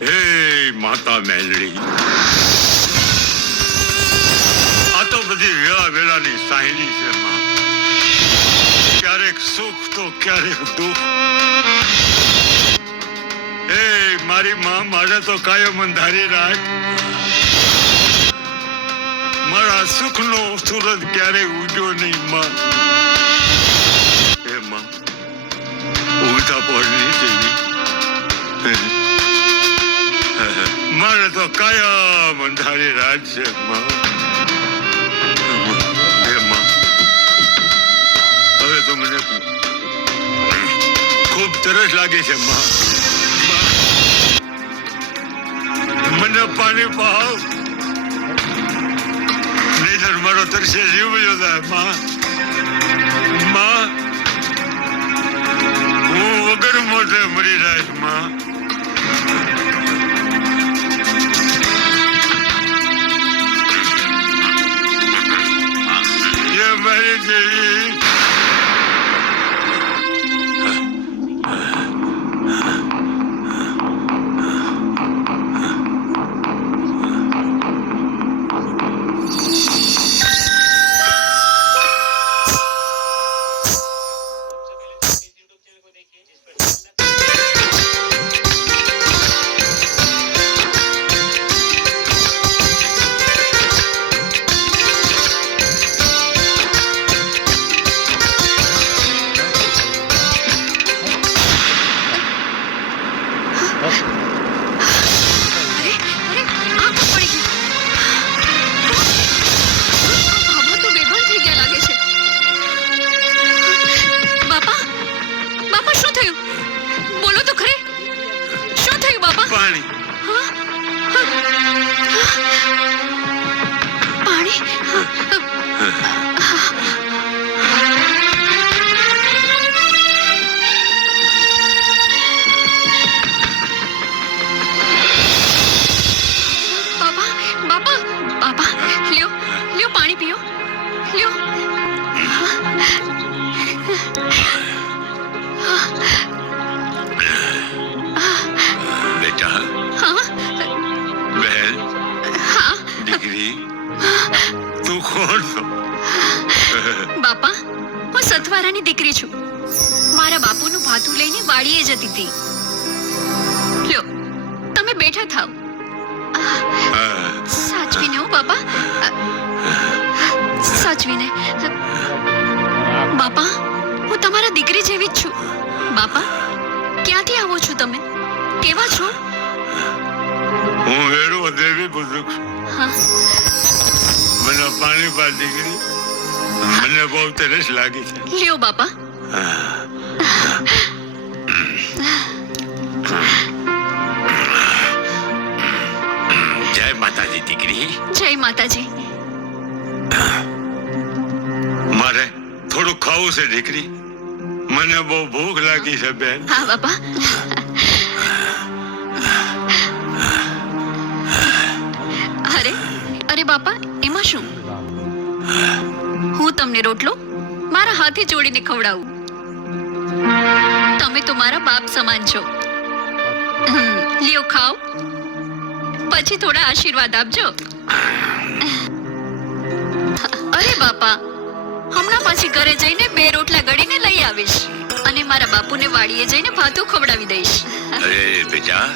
હે માતા મેલડી, આ તો બધી વેળા વેળાની સાહેલી છે માં. ક્યારેક સુખ તો ક્યારેક દુઃખ. હે મારી માં, મારે તો કાયમ અંધારી રાખ. મારા સુખનો સૂરજ ક્યારેય ઉગ્યો નહીં માં. હે માં, ઉગતા પડની જેવી મારે તો કાયમ અંધારી રાત છે માં. હે માં, હવે તો મને ખૂબ તરસ લાગે છે માં. મને પાણી પાવ, નહીતર મારો તરસે જીવ વયો જાય માં. હું વગર મોઢે મરી જાય માં. મારી દેવી, બાપા, હું સતવારાની દીકરી છું. મારા બાપુનું ભાથું લઈને વાડીએ જતી હતી. લ્યો, તમે બેઠા થાવ. સાચવીને હો બાપા, સાચવીને. બાપા, હું તમારા દીકરી જેવી જ છું. બાપા, ક્યાંથી આવો છો તમે? કેવા છો? હું વેરો દેવી બુઝુક છું. મને પાણી પા દીકરી, મને બહુ તરસ લાગી છે. લ્યો બાપા. જય માતાજી દીકરી. જય માતાજી. મારે થોડું ખાવું છે દીકરી, મને બહુ ભૂખ લાગી છે બેન. હા બાપા. અરે અરે બાપા, એમાં શું? હું તમને રોટલો મારા હાથે જોડીને ખવડાવું. તમે તો મારા બાપ સમાન છો. લ્યો ખાઓ, પછી થોડા આશીર્વાદ આપજો. અરે બાપા, હમણાં પાછી ઘરે જઈને 2 રોટલા ગળીને લઈ આવીશ અને મારા બાપુને વાડીએ જઈને ભાતું ખવડાવી દઈશ. અરે બેટા,